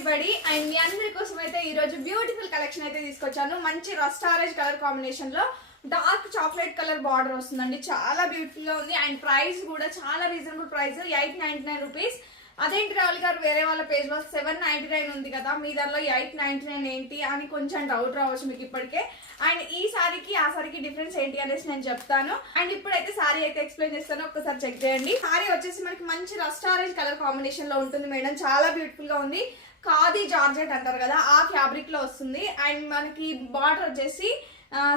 Everybody and మీ అందరి కోసం అయితే ఈ రోజు బ్యూటిఫుల్ కలెక్షన్ అయితే తీసుకొచ్చాను. మంచి రస్ట్ ఆరెంజ్ కలర్ కాంబినేషన్ లో డార్క్ చాక్లెట్ కలర్ బార్డర్ వస్తుందండి. చాలా బ్యూటిఫుల్ గా ఉంది అండ్ ప్రైస్ కూడా చాలా రీజనబుల్ ప్రైస్ 899 రూపీస్. అదేంటి రావుల్ గారు వేరే వాళ్ళ పేజ్ లో 799 ఉంది కదా, మీ దానిలో 899 ఏంటి అని కొంచెం డౌట్ రావచ్చు మీకు ఇప్పటికే. అండ్ ఈ సారీకి ఆ సారీకి డిఫరెన్స్ ఏంటి అనేసి నేను చెప్తాను. అండ్ ఇప్పుడైతే సారీ అయితే ఎక్స్ప్లెయిన్ చేస్తాను, ఒక్కసారి చెక్ చేయండి. సారీ వచ్చేసి మనకి మంచి రస్ట్ ఆరెంజ్ కలర్ కాంబినేషన్ లో ఉంటుంది మేడం. చాలా బ్యూటిఫుల్ గా ఉంది. ఖాదీ జార్జెట్ అంటారు కదా, ఆ ఫ్యాబ్రిక్ లో వస్తుంది. అండ్ మనకి బార్డర్ వచ్చేసి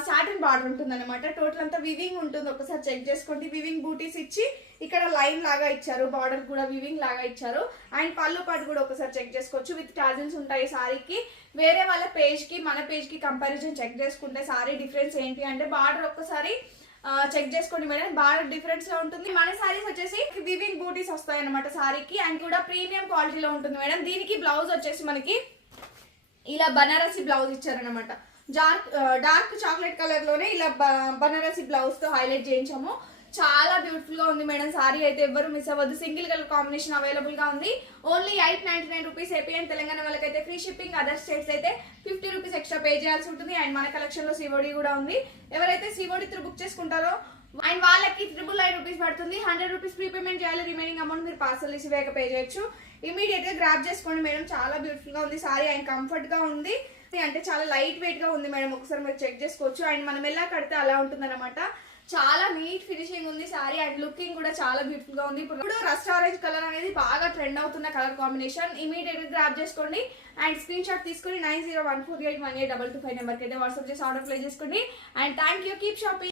సాటిన్ బార్డర్ ఉంటుంది అనమాట. టోటల్ అంతా వివింగ్ ఉంటుంది, ఒకసారి చెక్ చేసుకోండి. వివింగ్ బూటీస్ ఇచ్చి ఇక్కడ లైన్ లాగా ఇచ్చారు, బార్డర్ కూడా వివింగ్ లాగా ఇచ్చారు. అండ్ పళ్ళు పాటు కూడా ఒకసారి చెక్ చేసుకోవచ్చు. విత్ టాజిల్స్ ఉంటాయి సారీకి. వేరే వాళ్ళ పేజ్ కి మన పేజ్ కి కంపారిజన్ చెక్ చేసుకుంటే సారీ డిఫరెన్స్ ఏంటి అంటే బార్డర్ ఒక్కసారి చెక్ చేసుకోండి మేడం, బాగా డిఫరెన్స్ లో ఉంటుంది. మన సారీస్ వచ్చేసి వివింగ్ బూటీస్ వస్తాయి అనమాట సారీకి. అండ్ కూడా ప్రీమియం క్వాలిటీలో ఉంటుంది మేడం. దీనికి బ్లౌజ్ వచ్చేసి మనకి ఇలా బనారసి బ్లౌజ్ ఇచ్చారనమాట. డార్క్ చాక్లెట్ కలర్ లోనే ఇలా బనారసి బ్లౌజ్ తో హైలైట్ చేయించాము. చాలా బ్యూటిఫుల్ గా ఉంది మేడం. సారీ అయితే ఎవరు మిస్ అవ్వద్దు. సింగిల్ కలర్ కాంబినేషన్ అవైలబుల్ గా ఉంది. Only 899 rupees. AP and Telangana వాళ్ళకైతే ఫ్రీ షిప్పింగ్, అదర్ స్టేట్స్ అయితే 50 రూపీస్ ఎక్స్ట్రా పే చేయాల్సి ఉంటుంది. అండ్ మన కలెక్షన్ లో సివోడి కూడా ఉంది. ఎవరైతే సివోడి త్రూ బుక్ చేసుకుంటారో అండ్ వాళ్ళకి 999 రూపీస్ పడుతుంది. 100 రూపీస్ ప్రీపేమెంట్ చేయాలి. రిమైనింగ్ అమౌంట్ మీరు పార్సల్ రిసీవ్ అయ్యాక పే చేయొచ్చు. ఇమీడియట్ గా గ్రాప్ చేసుకోండి మేడం. చాలా బ్యూటిఫుల్ గా ఉంది సారీ అండ్ కంఫర్ట్ గా ఉంది. అంటే చాలా లైట్ వెయిట్ గా ఉంది మేడం. ఒకసారి మీరు చెక్ చేసుకోవచ్చు. అండ్ మనం ఎలా కడితే అలా ఉంటుంది అనమాట. చాలా నీట్ ఫినిషింగ్ ఉంది సారీ అండ్ లుకింగ్ కూడా చాలా బ్యూటిఫుల్ గా ఉంది. ఇప్పుడు రస్ట్ ఆరెంజ్ కలర్ అనేది బాగా ట్రెండ్ అవుతున్న కలర్ కాంబినేషన్. ఇమీడియట్ గా గ్రాప్ చేసుకోండి అండ్ స్క్రీన్ షాట్ తీసుకుని 9014881822 నెంబర్ కి అయితే వాట్సాప్ చేసి ఆర్డర్ ప్లేస్ చేసుకోండి. And thank you. Keep shopping.